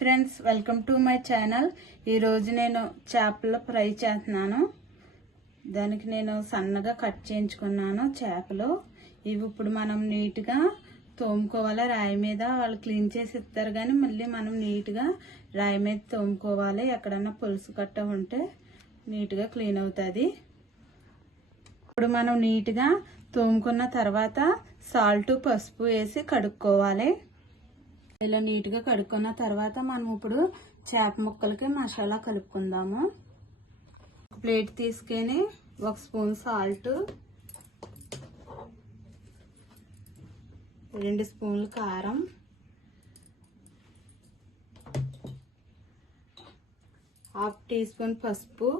Friends, welcome to my channel. ఈరోజు నేను చేపల ఫ్రై చేస్తున్నాను. దానికి నేను సన్నగా కట్ చేయించుకున్నాను చేపలు. ఇవి ఇప్పుడు మనం నీట్గా తోముకోవాలి. రాయి మీద వాళ్ళు క్లీన్ చేసి ఇస్తారు, కానీ మళ్ళీ మనం నీట్గా రాయి మీద తోముకోవాలి. ఎక్కడన్నా పులుసు కట్ట ఉంటే నీట్గా క్లీన్ అవుతుంది. ఇప్పుడు మనం నీట్గా తోముకున్న తర్వాత సాల్ట్, పసుపు వేసి కడుక్కోవాలి. ఇలా నీట్గా కడుక్కున్న తర్వాత మనం ఇప్పుడు చేప ముక్కలకి మసాలా కలుపుకుందాము. ప్లేట్ తీసుకొని 1 స్పూన్ సాల్ట్, 2 స్పూన్లు కారం, హాఫ్ టీ స్పూన్ పసుపు,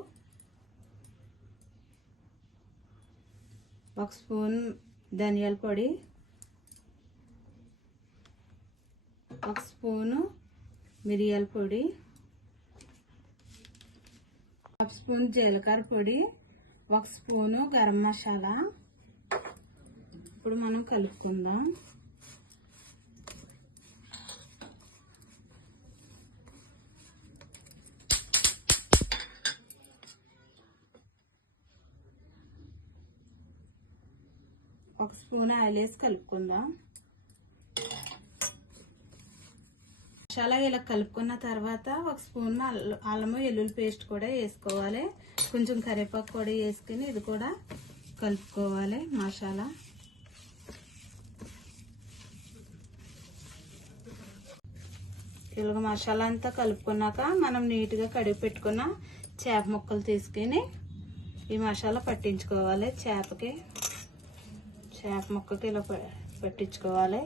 1 స్పూన్ ధనియాల పొడి, 1 స్పూను మిరియాల పొడి, 1 స్పూన్ జీలకర్ర పొడి, 1 స్పూను గరం మసాలా. ఇప్పుడు మనం కలుపుకుందాం. ఒక స్పూన్ ఆయిల్ వేసి కలుపుకుందాం. మసాలా ఇలా కలుపుకున్న తర్వాత 1 స్పూన్ అల్లము వెల్లుల్లి పేస్ట్ కూడా వేసుకోవాలి. కొంచెం కరివేపాకు కూడా వేసుకుని ఇది కూడా కలుపుకోవాలి. మసాలా ఇలాగ మసాలా అంతా కలుపుకున్నాక మనం నీట్గా కడిగి పెట్టుకున్న చేప ముక్కలు తీసుకుని ఈ మసాలా పట్టించుకోవాలి. చేప ముక్కకి ఇలా పట్టించుకోవాలి.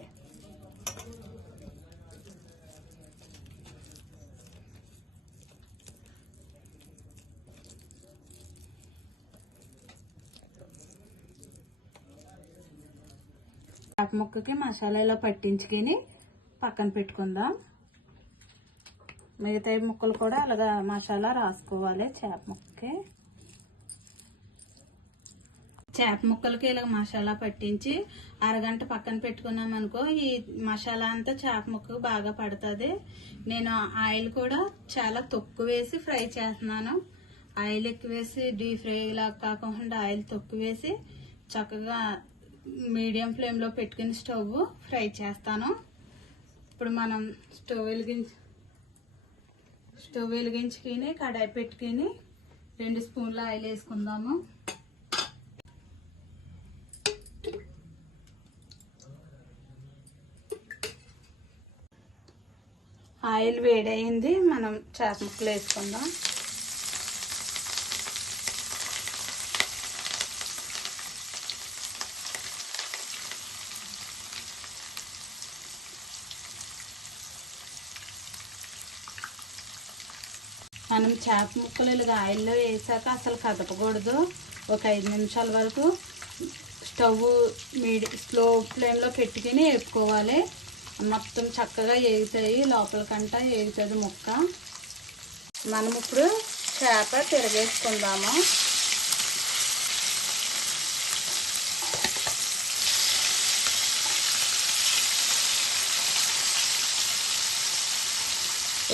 చేప ముక్కకి మసాలా ఇలా పట్టించుకొని పక్కన పెట్టుకుందాం. మిగతా ముక్కలు కూడా అలాగా మసాలా రాసుకోవాలి. చేప ముక్కలకి ఇలా మసాలా పట్టించి అరగంట పక్కన పెట్టుకున్నాం అనుకో, ఈ మసాలా అంతా చేప ముక్కకు బాగా పడుతుంది. నేను ఆయిల్ కూడా చాలా తక్కువ వేసి ఫ్రై చేస్తున్నాను. ఆయిల్ ఎక్కువ వేసి డీప్ ఫ్రై లాగా కాకుండా ఆయిల్ తక్కువ వేసి చక్కగా మీడియం ఫ్లేమ్లో పెట్టుకుని స్టవ్ ఫ్రై చేస్తాను. ఇప్పుడు మనం స్టవ్ వెలిగించుకొని కడాయి పెట్టుకొని 2 స్పూన్ల ఆయిల్ వేసుకుందాము. ఆయిల్ వేడయింది. మనం చేప ముక్కలు వేసుకుందాం. మనం చేప ముక్కలు ఇలాగ ఆయిల్లో వేసాక అసలు కదపకూడదు. ఒక 5 నిమిషాల వరకు స్టవ్ స్లో ఫ్లేమ్లో పెట్టుకుని వేపుకోవాలి. మొత్తం చక్కగా వేగుతాయి, లోపలికంటా వేగుతుంది ముక్క. మనం ఇప్పుడు చేప తిరగేసుకుందాము.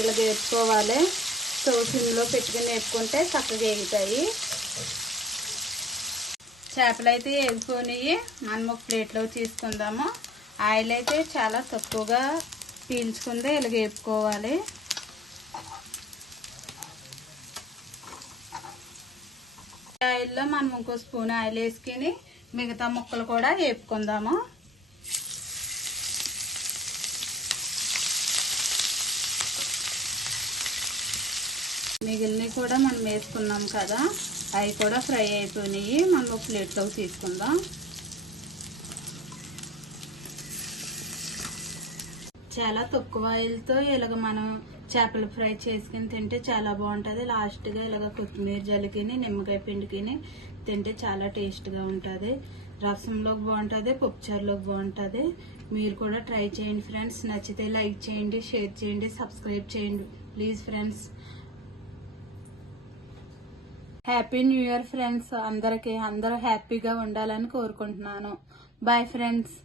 ఇలా వేపుకోవాలి. స్టవ్ సిమ్లో పెట్టుకుని వేపుకుంటే చక్కగా వేగుతాయి. చేపలు అయితే వేగిపోయినాయి. మనం ఒక ప్లేట్లో తీసుకుందాము. ఆయిల్ అయితే చాలా తక్కువగా పీల్చుకుందే ఇలా వేపుకోవాలి. ఆయిల్లో మనం ఇంకో స్పూన్ ఆయిల్ వేసుకుని మిగతా ముక్కలు కూడా వేపుకుందాము. మిగిలినవి కూడా మనం వేసుకున్నాం కదా, అవి కూడా ఫ్రై అయిపోయినాయి. మనం ఒక ప్లేట్లోకి తీసుకుందాం. చాలా తక్కువ ఆయిల్తో ఇలాగ మనం చేపలు ఫ్రై చేసుకుని తింటే చాలా బాగుంటుంది. లాస్ట్గా ఇలాగ కొత్తిమీర జల్లుకుని నిమ్మకాయ పిండుకుని తింటే చాలా టేస్ట్గా ఉంటుంది. రసంలోకి బాగుంటుంది, పప్పుచారులోకి బాగుంటుంది. మీరు కూడా ట్రై చేయండి ఫ్రెండ్స్. నచ్చితే లైక్ చేయండి, షేర్ చేయండి, సబ్స్క్రైబ్ చేయండి please friends. Happy new year friends. అందరూ హ్యాపీగా ఉండాలని కోరుకుంటున్నాను. Bye friends.